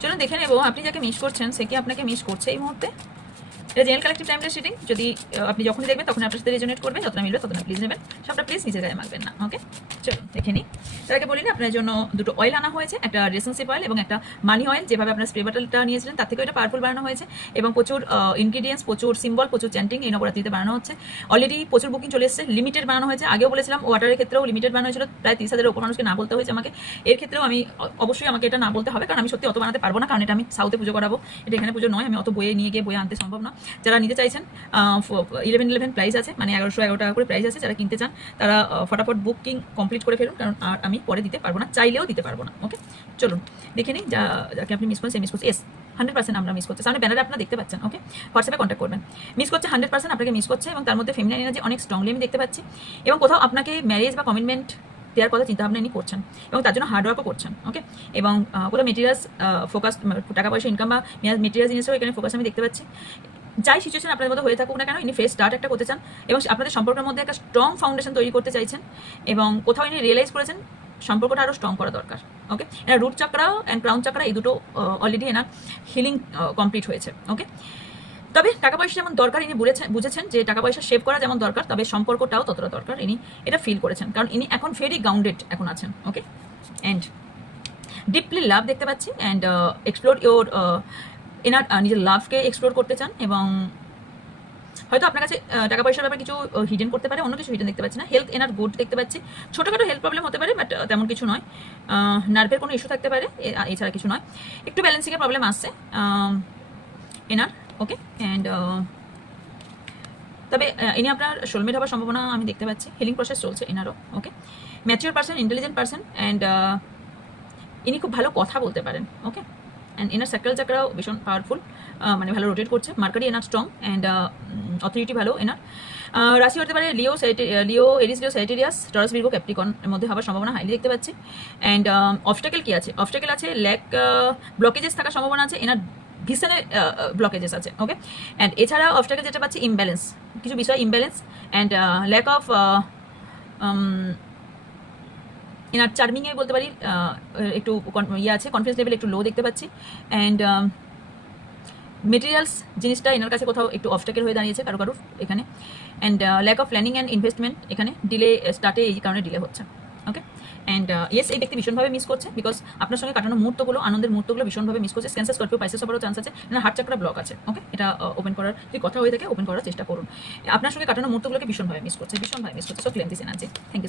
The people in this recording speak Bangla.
চলুন দেখে নেব আপনি যাকে মিস করছেন সে কি আপনাকে মিস করছে এই মুহূর্তে। এটা জেনারেল কালেক্টিভ টাইমলেস রিডিং। যদি আপনি যখনই দেখবেন তখন আপনার সাথে রেজোনেট করবে, যতটা মিলবে ততটা প্লিজ নেবেন, সবটা প্লিজ নিজের গায়ে মাখবেন না। ওকে, চলুন দেখে নিই। তার আগে বলি না, আপনার জন্য দুটো অয়েল আনা হয়েছে, একটা রিলেশনশিপ অয়েল এবং একটা মানি অয়েল। যেভাবে আপনার স্প্রে বটলটা নিয়েছিলেন তার থেকেও এটা পাওয়ারফুল বানানো হয়েছে এবং প্রচুর ইনগ্রিডিয়েন্টস, প্রচুর সিম্বল, প্রচুর চ্যান্টিং এই নবরাত্রিতে বানানো হচ্ছে। অলরেডি প্রচুর বুকিং চলে এসেছে, লিমিটেড বানানো হয়েছে। আগেও বলেছিলাম ওয়াটারের ক্ষেত্রেও লিমিটেড বানানো হয়েছিল, প্রায় 30,000-এর উপর মানুষকে না বলতে হয়েছে আমাকে। এর ক্ষেত্রেও আমি অবশ্যই আমাকে এটা না বলতে হবে, কারণ আমি সত্যি অত বানাতে পারবো না, কারণ এটা আমি সাউথে পুজো করাবো, এটা এখানে পুজো নয়। আমি অত বইয়ে নিয়ে গিয়ে বইয়ে আনতে সম্ভব না। যারা নিতে চাইছেন 11 প্রাইস আছে, মানে 1111 টাকা করে প্রাইস আছে। যারা কিনতে চান তারা ফটাফট বুকিং কমপ্লিট করে ফেলুন, কারণ আর আমি পরে দিতে পারবো না, চাইলেও দিতে পারবো না। ওকে, চলুন দেখে নিই যাকে আপনি মিস করছেন। সে মিস করছে, 100% আমরা মিস করছে। সামনে ব্যানারে আপনারা দেখতে পাচ্ছেন। ওকে, হোয়াটসঅ্যাপে কন্ট্যাক্ট করবেন। মিস করছে 100%, আপনাকে মিস করছে এবং তার মধ্যে ফেমিনাইন এনার্জি অনেক স্ট্রংলি আমি দেখতে পাচ্ছি এবং কোথাও আপনাকে ম্যারেজ বা কমিটমেন্ট দেওয়ার কথা চিন্তা ভাবনা ইনি করছেন এবং তার জন্য হার্ডওয়ার্কও করছেন। ওকে, এবং কোথাও মেটেরিয়ালস ফোকাস, টাকা পয়সা ইনকাম বা মেটেরিয়াল জিনিসও এখানে ফোকাস আমি দেখতে পাচ্ছি। যাই সিচুয়েশন আপনাদের মধ্যে হয়ে থাকুক না কেন, ইনি ফ্রেশ স্টার্ট একটা করতে চান এবং আপনাদের সম্পর্কের মধ্যে একটা স্ট্রং ফাউন্ডেশন তৈরি করতে চাইছেন এবং কোথাও ইনি রিয়েলাইজ করেছেন সম্পর্কটা আরও স্ট্রং করা দরকার। ওকে, এনার রুট চাকরা অ্যান্ড ক্রাউন চাকরা এই দুটো অলরেডি এনার হিলিং কমপ্লিট হয়েছে। ওকে, তবে টাকা পয়সা যেমন দরকার ইনি বুঝেছেন যে টাকা পয়সা সেভ করা যেমন দরকার, তবে সম্পর্কটাও ততটা দরকার। ইনি এটা ফিল করেছেন, কারণ ইনি এখন ভেরি গ্রাউন্ডেড এখন আছেন। ওকে, অ্যান্ড ডিপলি লাভ দেখতে পাচ্ছি অ্যান্ড এক্সপ্লোর ইউর এনার নিজের লাভকে এক্সপ্লোর করতে চান এবং হয়তো আপনার কাছে টাকা পয়সার ব্যাপারে কিছু হিডেন করতে পারে, অন্য কিছু হিডেন দেখতে পাচ্ছি না। হেলথ এনার গুড দেখতে পাচ্ছি, ছোটোখাটো হেলথ প্রবলেম হতে পারে, বাট তেমন কিছু নয়। নার্ভের কোনো ইস্যু থাকতে পারে, এছাড়া কিছু নয়। একটু ব্যালেন্সিংয়ের প্রবলেম আসছে এনার। ওকে, অ্যান্ড তবে ইনি আপনার সোলমেট হওয়ার সম্ভাবনা আমি দেখতে পাচ্ছি। হিলিং প্রসেস চলছে এনারও। Okay, mature person, intelligent person and ইনি খুব ভালো কথা বলতে পারেন। ওকে, অ্যান্ড এনার স্যাক্রাল চাকরাও ভীষণ পাওয়ারফুল, মানে ভালো রোটেট করছে। মার্কারি এনার স্ট্রং অ্যান্ড অথরিটি ভালো এনার। রাশি হতে পারে লিও, এরিস, লিও, স্যাজিটেরিয়াস, টরাস, ভির্গো, ক্যাপ্রিকন এর মধ্যে হওয়ার সম্ভাবনা হাইলি দেখতে পাচ্ছি। অ্যান্ড অবস্টাকেল কি আছে? অবস্টাকেল আছে ল্যাক, ব্লকেজেস থাকার সম্ভাবনা আছে এনার, ভিশনে ব্লকেজেস আছে। ওকে, অ্যান্ড এছাড়া অবস্টাকেল যেটা পাচ্ছি ইমব্যালেন্স, কিছু বিষয় ইমব্যালেন্স অ্যান্ড ল্যাক অফ এনার চার্মিংয়ে বলতে পারি একটু ইয়ে আছে, কনফিডেন্স লেভেল একটু লো দেখতে পাচ্ছি। অ্যান্ড মেটেরিয়ালস জিনিসটা এনার কাছে কোথাও একটু অবস্টাকেল হয়ে দাঁড়িয়েছে কারোর এখানে। And lack of planning and investment এখানে ডিলে স্টার্টে এই কারণে ডিলে হচ্ছে। ওকে, অ্যান্ড ইয়েস, এই ব্যক্তি ভীষণভাবে মিস করছে, বিকজ আপনার সঙ্গে কাটানো মুহূর্তগুলো, আনন্দের মুহূর্তগুলো ভীষণভাবে মিস করছে। ক্যান্সার, স্করপিও, পাইসেস হওয়ারও চান্স আছে। এনার হার্ট চাকরা ব্লক আছে। ওকে, এটা ওপেন করার যদি কথা হয়ে থাকে ওপেন করার চেষ্টা করুন। আপনার সঙ্গে কাটানো মুহূর্তগুলোকে ভীষণভাবে মিস করছে, ভীষণভাবে মিস করছে। So claim this energy. Thank you.